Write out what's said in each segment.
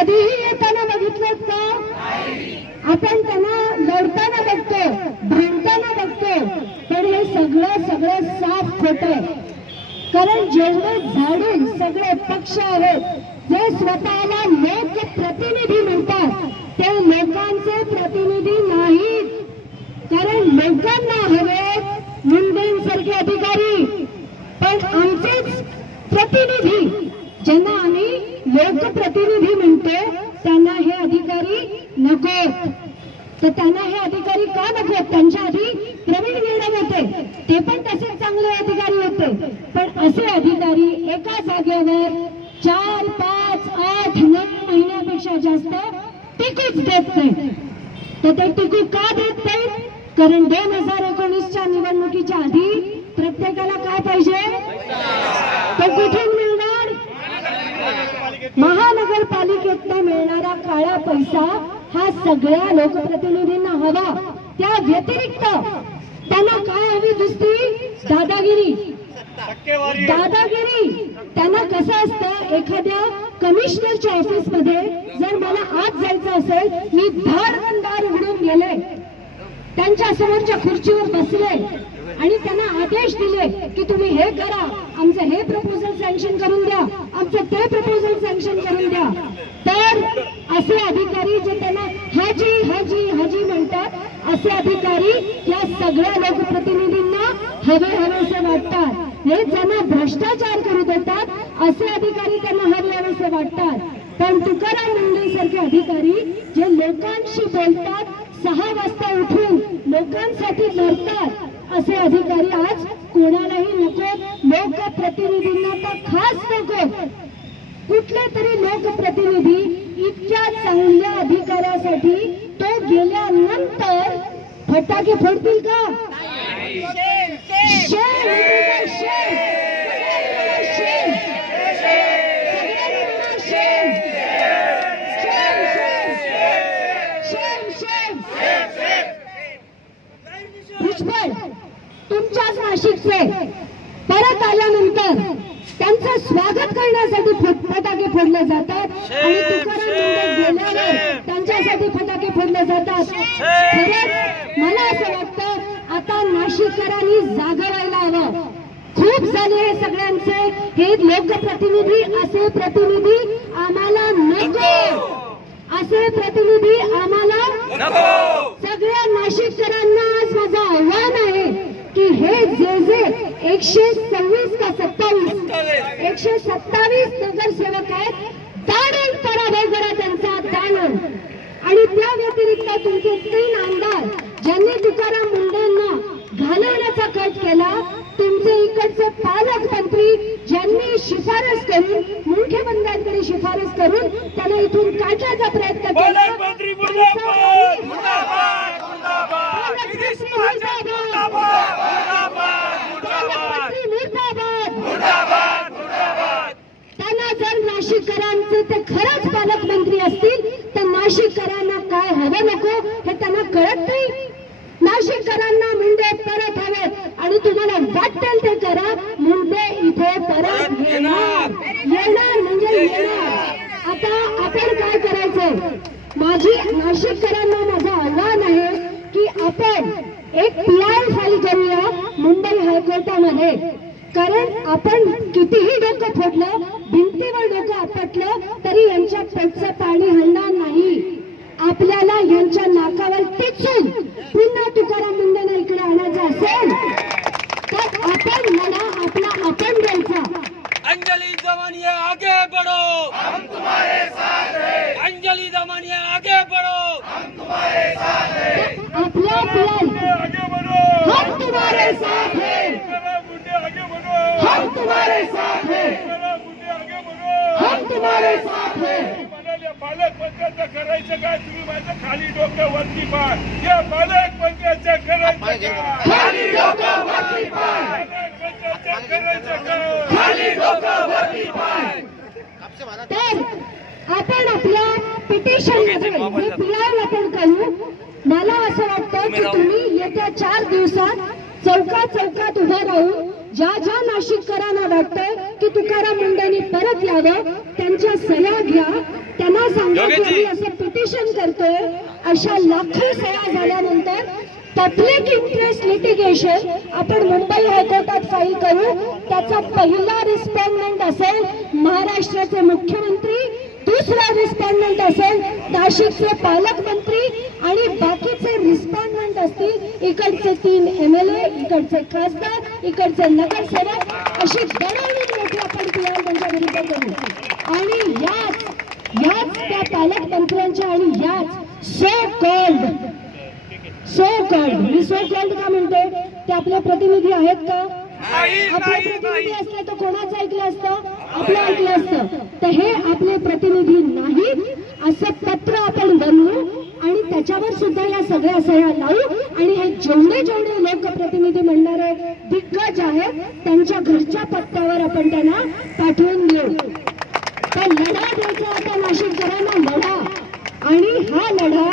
कधी येताना बघितलेत का आपण त्यांना लढताना बघतो भांडताना बघतो पण हे सगळं सगळं साफ खोट कारण जेवढे झाडून सगळे पक्ष आहेत जे स्वतःला लोक प्रतिनिधी म्हणतात ते लोकांचे प्रतिनिधी नाहीत कारण लोकांना हवे मुंडेंसारखे अधिकारी पण आमचेच प्रतिनिधी ज्यांना आम्ही लोकप्रतिनिधी म्हणतो त्यांना हे अधिकारी नकोत तर त्यांना हे अधिकारी का नको त्यांच्या आधी प्रवीण निर्णय होते. ते पण तसेच चांगले अधिकारी होते. पण असे अधिकारी एका जागेवर चार पाच आठ नऊ महिन्यापेक्षा जास्त टिकूच देत नाही तर ते टिकू का देत नाहीत? कारण दोन हजार एकोणीसच्या निवडणुकीच्या आधी प्रत्येकाला काय पाहिजे? तो कुठून मिळणार? महानगरपालिकेतनं मिळणारा काळा पैसा हा सगळ्या लोकप्रतिनिधींना हवा. त्या व्यतिरिक्त त्यांना काय हवी दुसरी? दादागिरी. दादागिरी. त्यांना कसं असतं? एखाद्या कमिशनरच्या ऑफिसमध्ये जर मला आत जायचं असेल मी धाड दार उघडून गेले. त्यांच्या समोरच्या खुर्चीवर बसले. आणि त्यांना आदेश दिले की तुम्ही हे करा. आमचं हे प्रपोजल सँक्शन करून द्या. आमचं ते प्रपोजल सँक्शन करून द्या. तर असे अधिकारी जे त्यांना हाजी हाजी हाजी म्हणतात असे अधिकारी या सगळ्या लोकप्रतिनिधींना हवे हवेसे वाटतात. हे ज्यांना भ्रष्टाचार करू देतात असे अधिकारी त्यांना हवे हवेसे वाटतात. पण तुकाराम मुंडे सारखे अधिकारी जे लोकांशी बोलतात सहा वाजता उठून लोकांसाठी लढतात असे अधिकारी आज कोणालाही नको लोकप्रतिनिधींना तर खास नको. कुठले तरी लोकप्रतिनिधी इतक्या चांगल्या अधिकाऱ्यासाठी तो गेल्यानंतर फटाके फोडतील का? नाशिकचे परत आल्यानंतर त्यांचं स्वागत करण्यासाठी फट- फटाके फोडले जातात. आणि तुकाराम गेल्यावर त्यांच्यासाठी फटाके फोडले जातात. मला असं वाटतं आता नाशिककरांनी जागा व्हायला हवं. खूप झाले हे सगळ्यांचे हे लोकप्रतिनिधी असे प्रतिनिधी आम्हाला नको. असे प्रतिनिधी आम्हाला सगळ्या नाशिककरांना आज माझं आव्हान आहे की हे जे जे एकशे सव्वीस का सत्तावीस एकशे सत्तावीस नगरसेवक आहेत दाडून पराभव करा त्यांचा दाडून आणि त्या व्यतिरिक्त तुमचे तीन आमदार ज्यांनी तुकाराम मुंडेंना घालवण्याचा कट केला तुमचे इकडचे पालकमंत्री ज्यांनी शिफारस करून मुख्यमंत्र्यांकडे शिफारस करून त्याला इथून काढण्याचा प्रयत्न केला जर नाशिककरांचे ते खरंच पालकमंत्री असतील तर नाशिककरांना काय हवं नको हे त्यांना कळत नाही. नाशिककरांना मुंडे परत हवेत आणि तुम्हाला वाटेल ते करा मुंडे इथे परत येणार. येणार. म्हणजे येणार. आता आपण काय करायचंय माझी नाशिककरांना माझं आव्हान आहे की आपण एक पी आय फाईल करूया मुंबई हायकोर्टामध्ये. कारण आपण कितीही डोकं फोडलं भिंतीवर डोकं आपटलं तरी यांच्या पोटचं पाणी हलणार नाही. आपल्याला यांच्या नाकावर टिचून पुन्हा तुकाराम मुंडेंना इकडे आणायचं असेल तर आपण मला आपला आपण द्यायचा. अंजलि दमानिया आगे बढ़ो। हम तुम्हारे साथ हैं। अंजलि दमानिया आगे बढ़ो। आगे बढ़ो। हम तुम्हारे साथ हैं। हम तुम्हारे साथ हैं। हम तुम्हारे साथ हैं। म्हणाले पालकमंत्र्याचं करायचं काय तुम्ही माझं खाली डोकं वरती पाय या पालकमंत्र्याचं करायचं काय खाली डोकं वरती पाय पालकमंत्र्याचं करायचं काय खाली डोकं वरती पाय तर आपण आपल्या पिटिशन आपण करू. मला असं वाटतं की तुम्ही येत्या चार दिवसात चौकात चौकात उभं राहून ज्या ज्या नाशिककरांना वाटतंय की तुकाराम मुंडेंनी परत यावं त्यांच्या सह्या घ्या. त्यांना सांगा की आम्ही असं पिटिशन करतोय. अशा लाखो सह्या झाल्यानंतर पब्लिक इंटरेस्ट लिटिगेशन आपण मुंबई हायकोर्टात फाईल करू. त्याचा पहिला रिस्पॉन्डंट असेल महाराष्ट्राचे मुख्यमंत्री दुसरा रिस्पॉन्डंट असेल नाशिकचे पालकमंत्री आणि बाकीचे रिस्पॉन्डंट असतील इकडचे तीन एम एल ए इकडचे खासदार इकडचे नगरसेवक अशी दरवली मोठी आपण पीआर त्यांच्या विरुद्ध करू आणि याच याच त्या पालकमंत्र्यांच्या आणि याच सो कॉल्ड सो कॉल्ड मी सो कॉल्ड का म्हणते ते आपले प्रतिनिधी आहेत का? आपले प्रतिनिधी असले तर कोणाचं ऐकलं असतं? आपलं ऐकलं असतं. तर हे आपले प्रतिनिधी नाहीत असं पत्र आपण बनवू आणि त्याच्यावर सुद्धा या सगळ्या सह्या लावू आणि हे जेवढे जेवढे आहेत त्यांच्या घरच्या पत्त्यावर आपण त्यांना पाठवून देऊ. तर लढा द्यायचा आता नाशिककरांना लढा. आणि हा लढा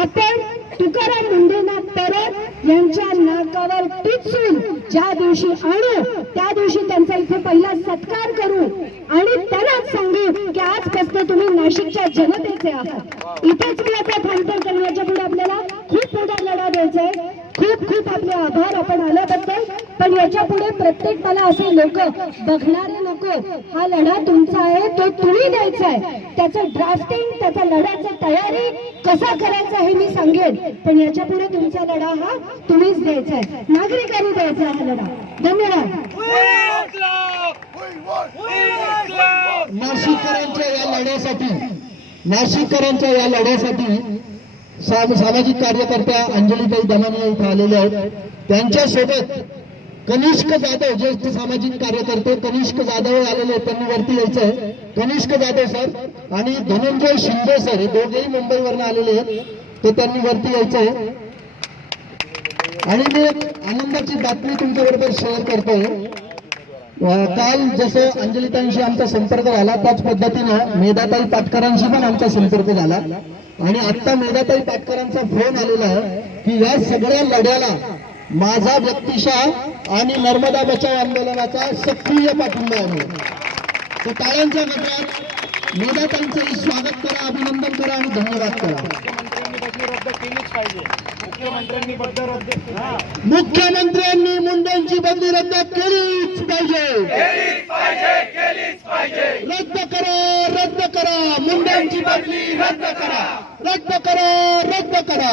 आपण तुकाराम मुंडेंना परत यांच्या नाकावर टिचून ज्या दिवशी आणू त्या दिवशी त्यांचा इथे पहिला सत्कार करू. आणि त्यांनाच सांगू की आजपासून तुम्ही नाशिकच्या जनतेचे आहात इथेच मी आता थांबतो कारण याच्यापुढे आपल्याला खूप मोठा लढा द्यायचा आहे खूप खूप आपले आभार आपण आल्याबद्दल पण याच्यापुढे प्रत्येक मला असे लोक बघणारे नको हा लढा तुमचा आहे तो तुम्ही द्यायचा आहे. त्याचं ड्राफ्टिंग त्याचा लढ्याचा तयारी कसा करायचा हे मी सांगेन. पण याच्यापुढे तुमचा लढा हा तुम्हीच द्यायचा आहे. नागरिकांनी द्यायचा हा लढा. धन्यवाद. नाशिककरांच्या या लढ्यासाठी नाशिककरांच्या या लढ्यासाठी सामाजिक कार्यकर्त्या अंजलीताई दमानिया इथे आलेल्या आहेत. त्यांच्यासोबत कनिष्क जाधव ज्येष्ठ सामाजिक कार्यकर्ते कनिष्क जाधव आलेले आहेत त्यांनी वरती यायचं आहे कनिष्क जाधव सर आणि धनंजय शिंदे सर हे दोघेही मुंबईवरनं आलेले आहेत. ते त्यांनी वरती यायचं आहे आणि मी आनंदाची बातमी तुमच्याबरोबर शेअर करतोय. काल जसं अंजलितांशी आमचा संपर्क झाला त्याच पद्धतीनं मेधाताई पाटकरांशी पण आमचा संपर्क झाला. आणि आता मेधाताई पाटकरांचा फोन आलेला आहे की या सगळ्या लढ्याला माझा व्यक्तिशः आणि नर्मदा बचाव आंदोलनाचा सक्रिय पाठिंबा आहे. तर टाळ्यांच्या गजरात मेधाताईंचंही स्वागत करा अभिनंदन करा आणि धन्यवाद करा. मुख्यमंत्र्यांनी बदली रद्द केलीच पाहिजे रद्द मुख्यमंत्र्यांनी मुंडेंची बदली रद्द केलीच पाहिजे. रद्द करा रद्द करा. मुंडेंची बदली रद्द करा. रद्द करा रद्द करा.